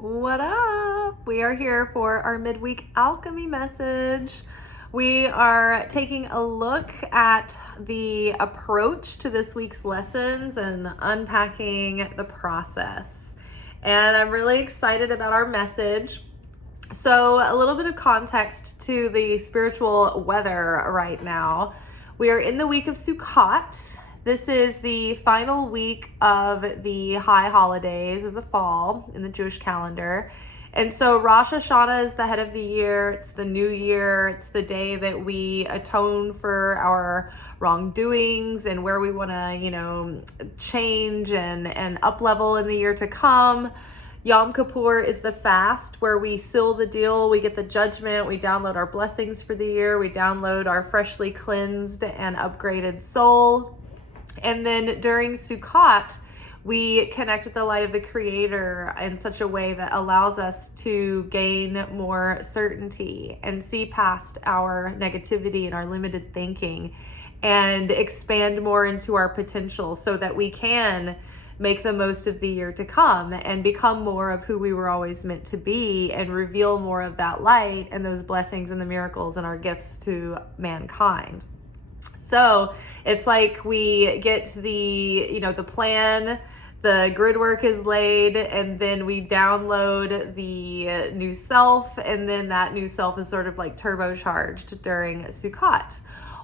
What up? We are here for our midweek alchemy message. We are taking a look at the approach to this week's lessons and unpacking the process. And I'm really excited about our message. So, a little bit of context to the spiritual weather right now. We are in the week of Sukkot. This is the final week of the high holidays of the fall in the Jewish calendar. And so Rosh Hashanah is the head of the year. It's the new year. It's the day that we atone for our wrongdoings and where we want to, change and up level in the year to come. Yom Kippur is the fast where we seal the deal, we get the judgment, we download our blessings for the year, we download our freshly cleansed and upgraded soul. And then during Sukkot, we connect with the light of the Creator in such a way that allows us to gain more certainty and see past our negativity and our limited thinking and expand more into our potential so that we can make the most of the year to come and become more of who we were always meant to be and reveal more of that light and those blessings and the miracles and our gifts to mankind. So it's like we get the plan, the grid work is laid, and then we download the new self, and then that new self is sort of like turbocharged during Sukkot.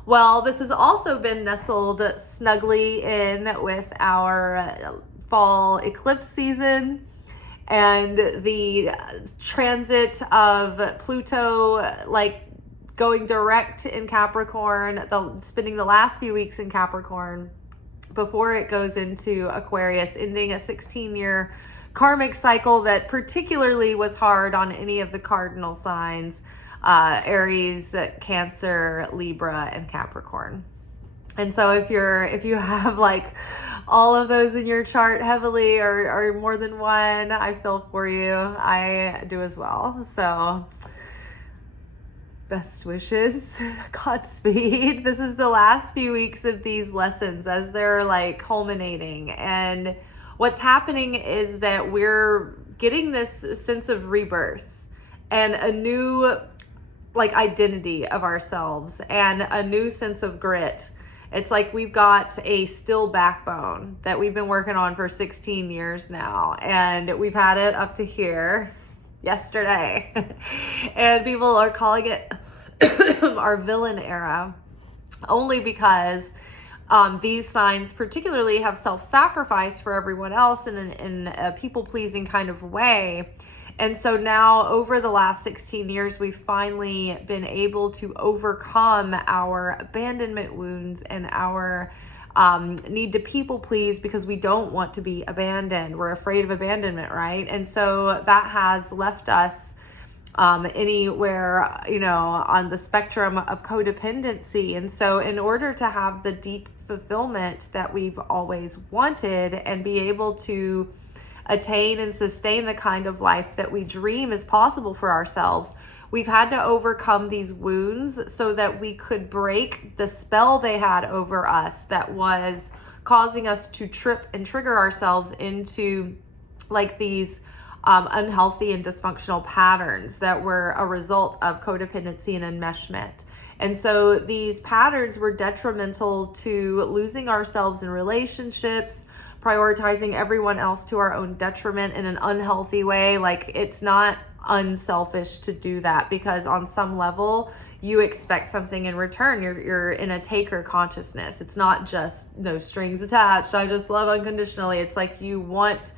Well, this has also been nestled snugly in with our fall eclipse season and the transit of Pluto, going direct in Capricorn, spending the last few weeks in Capricorn before it goes into Aquarius, ending a 16-year karmic cycle that particularly was hard on any of the cardinal signs, Aries, Cancer, Libra, and Capricorn. And so if you have all of those in your chart heavily or more than one, I feel for you. I do as well. So best wishes, Godspeed. This is the last few weeks of these lessons as they're culminating. And what's happening is that we're getting this sense of rebirth and a new identity of ourselves and a new sense of grit. It's like we've got a still backbone that we've been working on for 16 years now. And we've had it up to here yesterday. And people are calling it our villain era only because these signs particularly have self-sacrifice for everyone else in a people-pleasing kind of way. And so now over the last 16 years, we've finally been able to overcome our abandonment wounds and our need to people please because we don't want to be abandoned. We're afraid of abandonment, right? And so that has left us anywhere, on the spectrum of codependency. And so in order to have the deep fulfillment that we've always wanted and be able to attain and sustain the kind of life that we dream is possible for ourselves, we've had to overcome these wounds so that we could break the spell they had over us that was causing us to trip and trigger ourselves into these unhealthy and dysfunctional patterns that were a result of codependency and enmeshment. And so these patterns were detrimental to losing ourselves in relationships, prioritizing everyone else to our own detriment in an unhealthy way. It's not unselfish to do that because on some level you expect something in return. You're in a taker consciousness. It's not just no strings attached, I just love unconditionally. It's like you want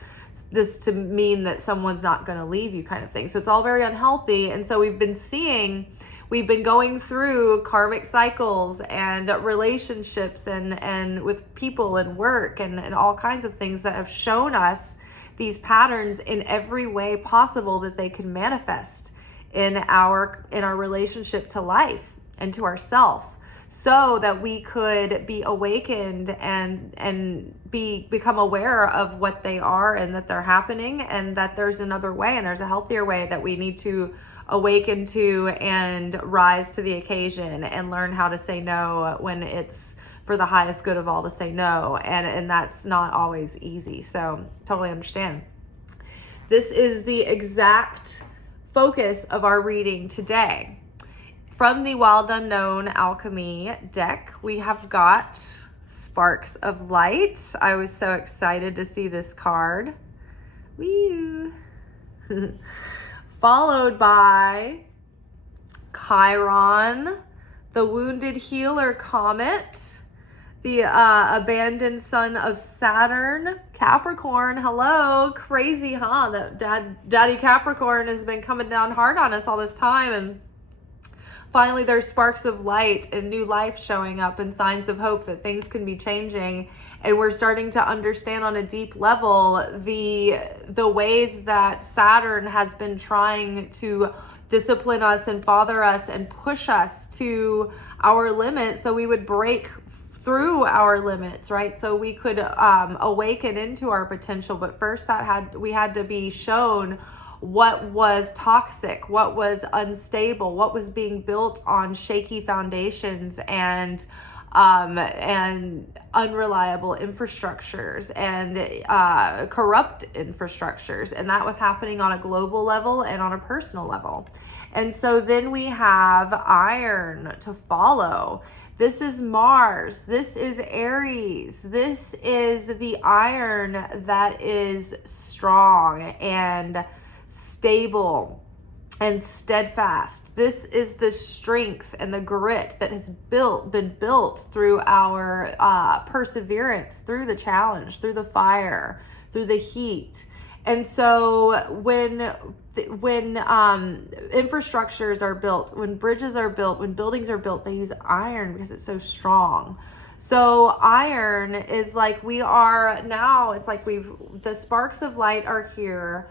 this to mean that someone's not going to leave you kind of thing. So it's all very unhealthy. And so we've been going through karmic cycles and relationships and with people and work and all kinds of things that have shown us these patterns in every way possible that they can manifest in our relationship to life and to ourself, so that we could be awakened and become aware of what they are and that they're happening and that there's another way and there's a healthier way that we need to awaken to and rise to the occasion and learn how to say no when it's for the highest good of all to say no. And that's not always easy. So totally understand. This is the exact focus of our reading today. From the Wild Unknown Alchemy deck, we have got Sparks of Light. I was so excited to see this card. Woo! Followed by Chiron, the Wounded Healer Comet, the Abandoned Son of Saturn, Capricorn. Hello, crazy, huh? That Daddy Capricorn has been coming down hard on us all this time, and finally there's sparks of light and new life showing up and signs of hope that things can be changing. And we're starting to understand on a deep level the ways that Saturn has been trying to discipline us and father us and push us to our limits so we would break through our limits, right? So we could awaken into our potential. But first we had to be shown what was toxic, what was unstable, what was being built on shaky foundations and unreliable infrastructures and corrupt infrastructures. And that was happening on a global level and on a personal level. And so then we have iron to follow. This is Mars. This is Aries. This is the iron that is strong and stable and steadfast. This is the strength and the grit that has been built through our perseverance, through the challenge, through the fire, through the heat. And so when infrastructures are built, when bridges are built, when buildings are built, they use iron because it's so strong. So iron is like we are now, it's like the sparks of light are here.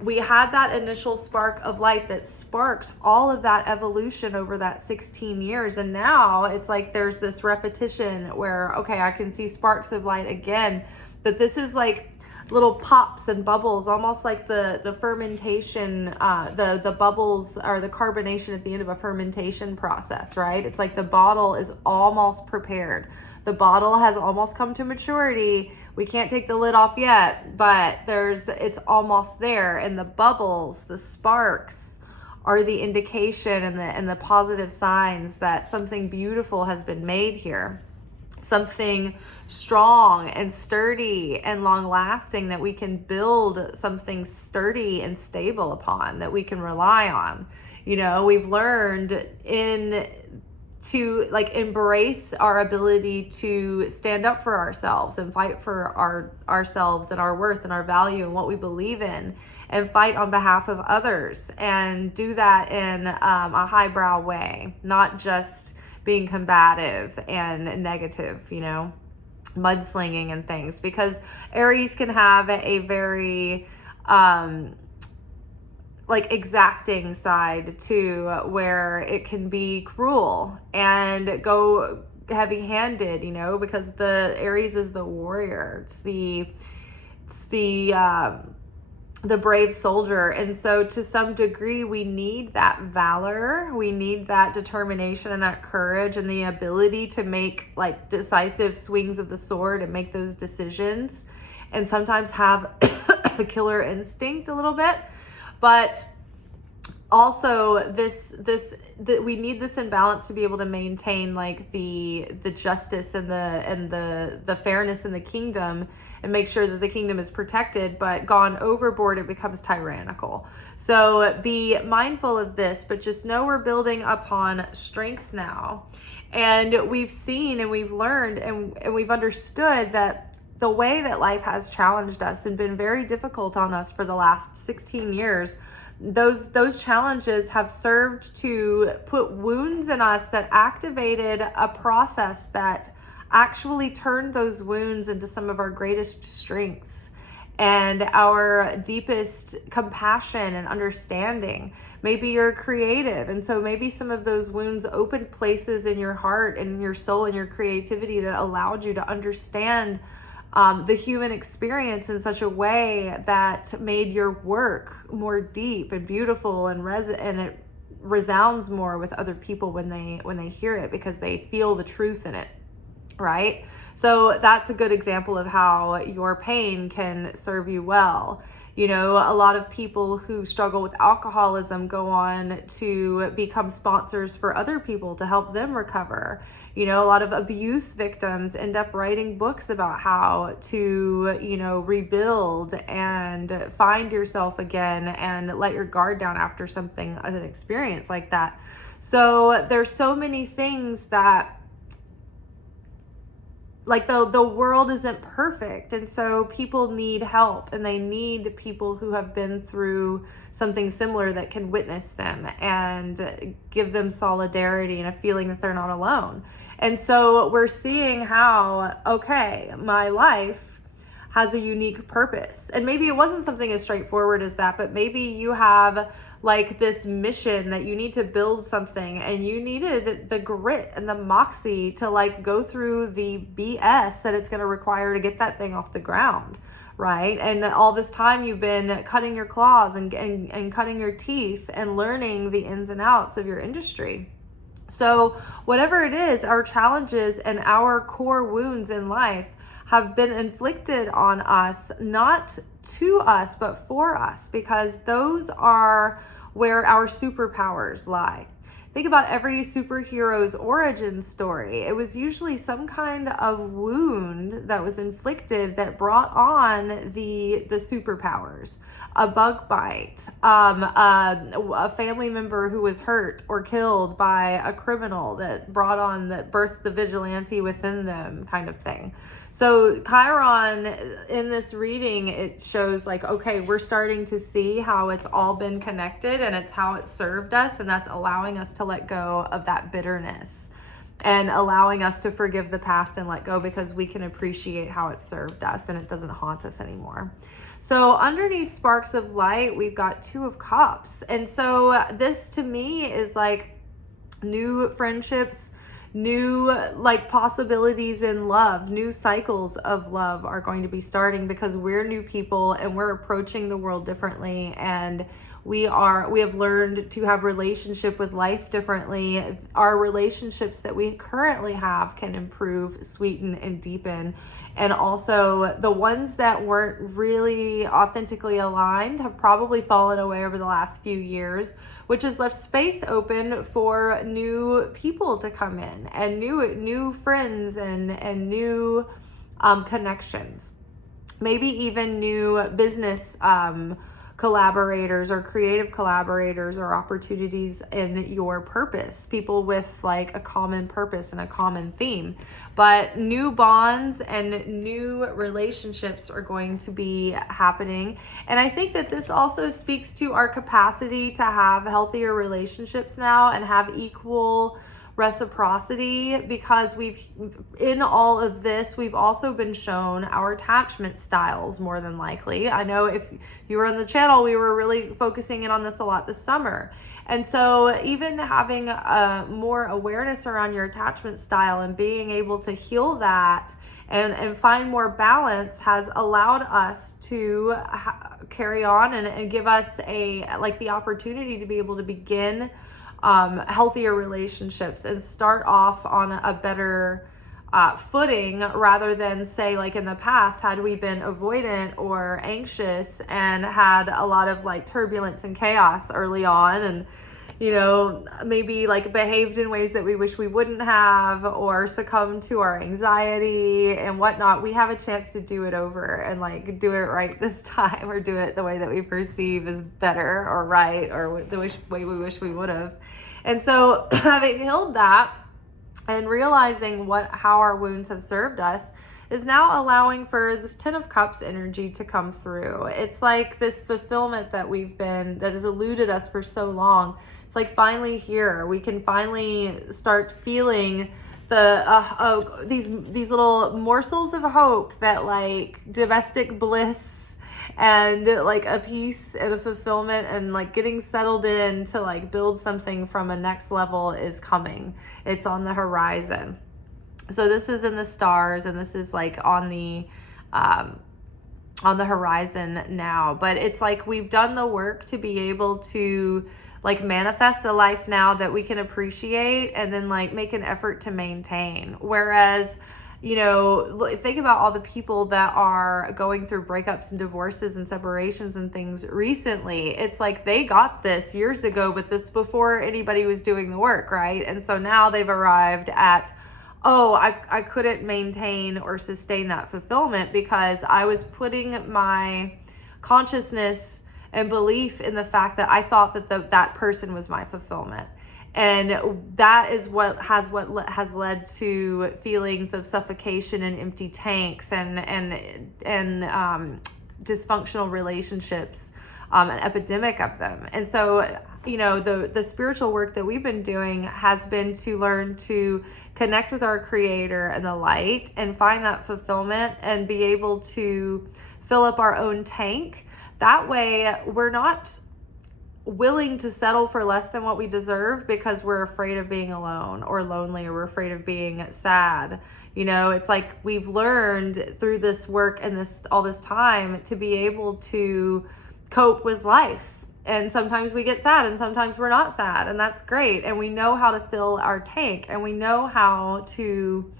We had that initial spark of light that sparked all of that evolution over that 16 years. And now it's like there's this repetition where, okay, I can see sparks of light again. But this is like little pops and bubbles, almost like the fermentation, the bubbles or the carbonation at the end of a fermentation process, right? It's like the bottle is almost prepared. The bottle has almost come to maturity. We can't take the lid off yet, but it's almost there. And the bubbles, the sparks are the indication and the positive signs that something beautiful has been made here. Something strong and sturdy and long lasting that we can build something sturdy and stable upon, that we can rely on. You know, we've learned to like embrace our ability to stand up for ourselves and fight for ourselves and our worth and our value and what we believe in, and fight on behalf of others, and do that in a highbrow way, not just being combative and negative, you know, mudslinging and things, because Aries can have a very like exacting side too, where it can be cruel and go heavy-handed, you know, because the Aries is the warrior. It's the brave soldier. And so to some degree, we need that valor. We need that determination and that courage and the ability to make like decisive swings of the sword and make those decisions, and sometimes have a killer instinct a little bit. But also we need this imbalance to be able to maintain like the justice and the fairness in the kingdom, and make sure that the kingdom is protected. But gone overboard, it becomes tyrannical. So be mindful of this, but just know we're building upon strength now. And we've seen and we've learned and we've understood that the way that life has challenged us and been very difficult on us for the last 16 years, those challenges have served to put wounds in us that activated a process that actually turned those wounds into some of our greatest strengths and our deepest compassion and understanding. Maybe you're creative, and so maybe some of those wounds opened places in your heart and in your soul and your creativity that allowed you to understand the human experience in such a way that made your work more deep and beautiful and it resounds more with other people when they hear it, because they feel the truth in it, right? So that's a good example of how your pain can serve you well. You know, a lot of people who struggle with alcoholism go on to become sponsors for other people to help them recover. You know, a lot of abuse victims end up writing books about how to, you know, rebuild and find yourself again and let your guard down after something, an experience like that. So there's so many things that, like, the world isn't perfect, and so people need help, and they need people who have been through something similar that can witness them and give them solidarity and a feeling that they're not alone. And so we're seeing how, okay, my life has a unique purpose, and maybe it wasn't something as straightforward as that, but maybe you have like this mission that you need to build something, and you needed the grit and the moxie to like go through the BS that it's going to require to get that thing off the ground, right? And all this time you've been cutting your claws and cutting your teeth and learning the ins and outs of your industry. So whatever it is, our challenges and our core wounds in life have been inflicted on us, not to us, but for us, because those are where our superpowers lie. Think about every superhero's origin story. It was usually some kind of wound that was inflicted that brought on the superpowers. A bug bite, a family member who was hurt or killed by a criminal that birthed the vigilante within them, kind of thing. So Chiron, in this reading, it shows like, okay, we're starting to see how it's all been connected, and it's how it served us, and that's allowing us to let go of that bitterness and allowing us to forgive the past and let go, because we can appreciate how it served us and it doesn't haunt us anymore. So underneath sparks of light, we've got Two of Cups. And so this to me is like new friendships, new like possibilities in love, new cycles of love are going to be starting, because we're new people and we're approaching the world differently, and we have learned to have relationship with life differently. Our relationships that we currently have can improve, sweeten, and deepen. And also the ones that weren't really authentically aligned have probably fallen away over the last few years, which has left space open for new people to come in, and new friends and new connections. Maybe even new business collaborators or creative collaborators or opportunities in your purpose, people with like a common purpose and a common theme. But new bonds and new relationships are going to be happening. And I think that this also speaks to our capacity to have healthier relationships now and have equal reciprocity, because in all of this, we've also been shown our attachment styles more than likely. I know if you were on the channel, we were really focusing in on this a lot this summer. And so even having more awareness around your attachment style and being able to heal that and find more balance has allowed us to carry on and give us the opportunity to be able to begin healthier relationships and start off on a better footing, rather than say like in the past, had we been avoidant or anxious and had a lot of like turbulence and chaos early on, and you know, maybe like behaved in ways that we wish we wouldn't have, or succumbed to our anxiety and whatnot, we have a chance to do it over and like do it right this time, or do it the way that we perceive is better or right, or the way we wish we would have. And so having healed that and realizing how our wounds have served us is now allowing for this Ten of Cups energy to come through. It's like this fulfillment that has eluded us for so long. It's like finally here. We can finally start feeling these little morsels of hope that like domestic bliss and like a peace and a fulfillment and like getting settled in to like build something from a next level is coming. It's on the horizon. So this is in the stars, and this is like on the horizon now. But it's like we've done the work to be able to like manifest a life now that we can appreciate and then like make an effort to maintain. Whereas, think about all the people that are going through breakups and divorces and separations and things recently. It's like they got this years ago, but this before anybody was doing the work, right? And so now they've arrived at, I couldn't maintain or sustain that fulfillment because I was putting my consciousness and belief in the fact that I thought that that person was my fulfillment. And that is what has led to feelings of suffocation and empty tanks and dysfunctional relationships, an epidemic of them. And so, the spiritual work that we've been doing has been to learn to connect with our Creator and the light and find that fulfillment and be able to fill up our own tank. That way, we're not willing to settle for less than what we deserve because we're afraid of being alone or lonely, or we're afraid of being sad. It's like we've learned through this work and all this time to be able to cope with life. And sometimes we get sad and sometimes we're not sad, and that's great. And we know how to fill our tank, and we know how to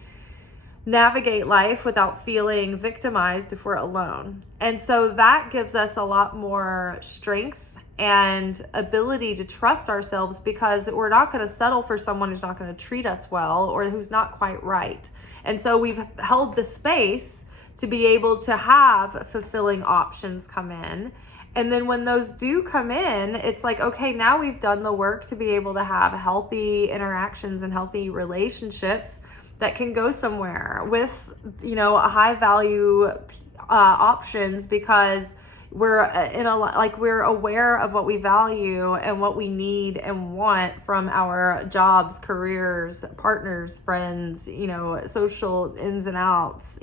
navigate life without feeling victimized if we're alone. And so that gives us a lot more strength and ability to trust ourselves, because we're not going to settle for someone who's not going to treat us well or who's not quite right. And so we've held the space to be able to have fulfilling options come in. And then when those do come in, it's like, okay, now we've done the work to be able to have healthy interactions and healthy relationships that can go somewhere with, a high value options, because we're we're aware of what we value and what we need and want from our jobs, careers, partners, friends, social ins and outs,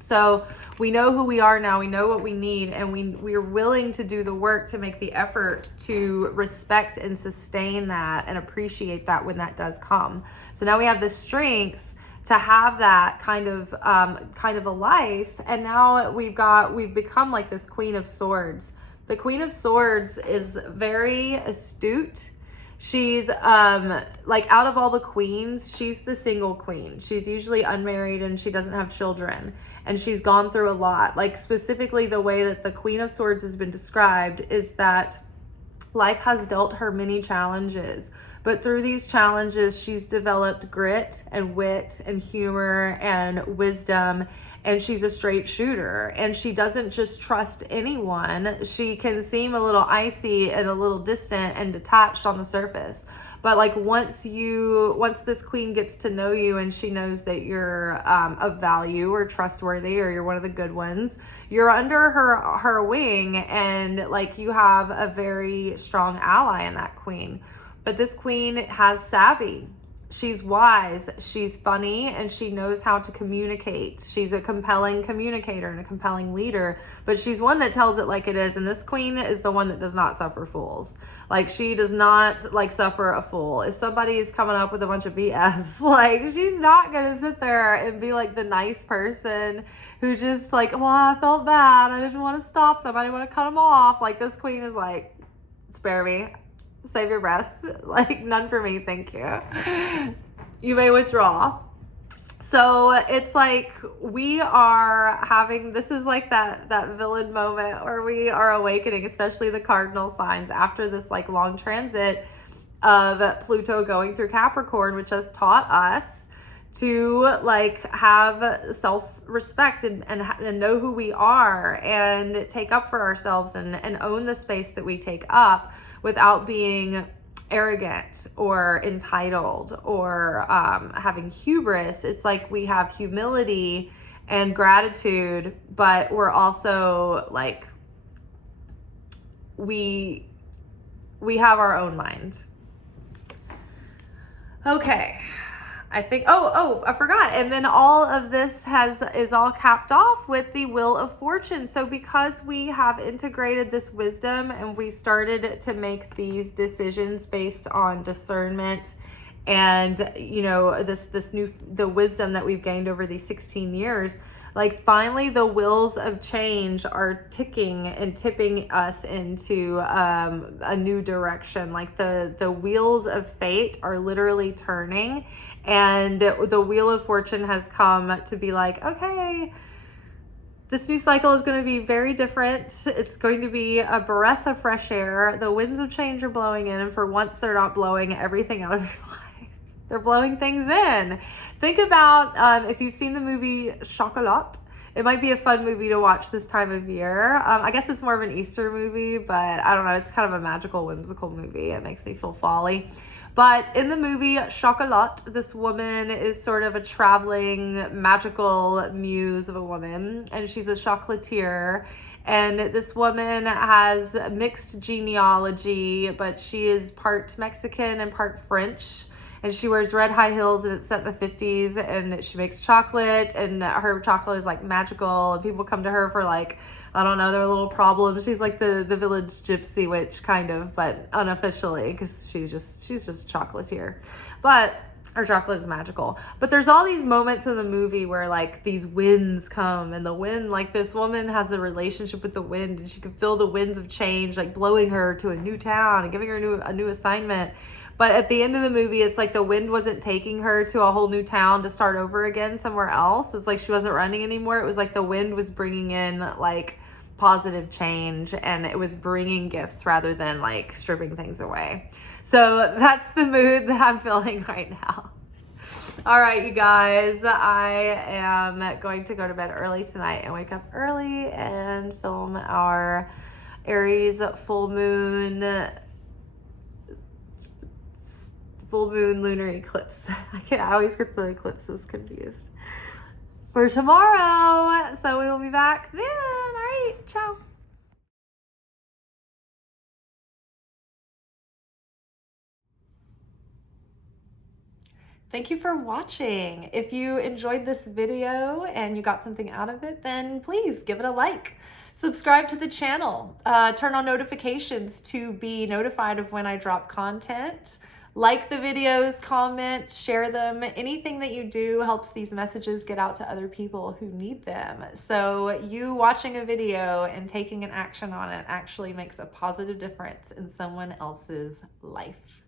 So we know who we are now, we know what we need, and we're willing to do the work to make the effort to respect and sustain that and appreciate that when that does come. So now we have the strength to have that kind of a life. And now we've become like this Queen of Swords. The Queen of Swords is very astute. She's out of all the queens, she's the single queen. She's usually unmarried and she doesn't have children. And she's gone through a lot. Like, specifically the way that the Queen of Swords has been described is that life has dealt her many challenges. But through these challenges, she's developed grit and wit and humor and wisdom, and she's a straight shooter. And she doesn't just trust anyone. She can seem a little icy and a little distant and detached on the surface. But like once this queen gets to know you and she knows that you're of value or trustworthy or you're one of the good ones, you're under her wing, and like you have a very strong ally in that queen. But this queen has savvy. She's wise, she's funny, and she knows how to communicate. She's a compelling communicator and a compelling leader, but she's one that tells it like it is. And this queen is the one that does not suffer fools. Like, she does not suffer a fool. If somebody is coming up with a bunch of BS, she's not going to sit there and be the nice person who just well, I felt bad. I didn't want to stop them. I didn't want to cut them off. This queen is spare me. Save your breath. None for me, thank you. You may withdraw. So it's we are having, this is that villain moment where we are awakening, especially the cardinal signs after this long transit of Pluto going through Capricorn, which has taught us to have self-respect and know who we are and take up for ourselves and own the space that we take up without being arrogant or entitled or having hubris. It's we have humility and gratitude, but we're also we have our own mind. Okay. I think, I forgot. And then all of this is all capped off with the Wheel of Fortune. So because we have integrated this wisdom and we started to make these decisions based on discernment and, the wisdom that we've gained over these 16 years, Like finally the wheels of change are ticking and tipping us into a new direction. Like the wheels of fate are literally turning, and the wheel of fortune has come to be like, okay, this new cycle is going to be very different. It's going to be a breath of fresh air. The winds of change are blowing in, and for once they're not blowing everything out of your life. They're blowing things in. Think about if you've seen the movie Chocolat. It might be a fun movie to watch this time of year. I guess it's more of an Easter movie, but I don't know. It's kind of a magical, whimsical movie. It makes me feel folly. But in the movie Chocolat, this woman is sort of a traveling magical muse of a woman, and she's a chocolatier. And this woman has mixed genealogy, but she is part Mexican and part French. And she wears red high heels, and it's set in the 50s, and she makes chocolate, and her chocolate is like magical, and people come to her for like, I don't know, their little problems. She's like the village gypsy witch kind of, but unofficially, because she's just a chocolatier. But her chocolate is magical. But there's all these moments in the movie where like these winds come, and the wind, like this woman has a relationship with the wind, and she can feel the winds of change like blowing her to a new town and giving her a new assignment. But at the end of the movie, it's like the wind wasn't taking her to a whole new town to start over again somewhere else. It's like she wasn't running anymore. It was like the wind was bringing in like positive change, and it was bringing gifts rather than like stripping things away. So that's the mood that I'm feeling right now. All right, you guys, I am going to go to bed early tonight and wake up early and film our Aries full moon lunar eclipse. I always get the eclipses confused. For tomorrow. So we will be back then. All right, ciao. Thank you for watching. If you enjoyed this video and you got something out of it, then please give it a like. Subscribe to the channel. Turn on notifications to be notified of when I drop content. Like the videos, comment, share them. Anything that you do helps these messages get out to other people who need them. So you watching a video and taking an action on it actually makes a positive difference in someone else's life.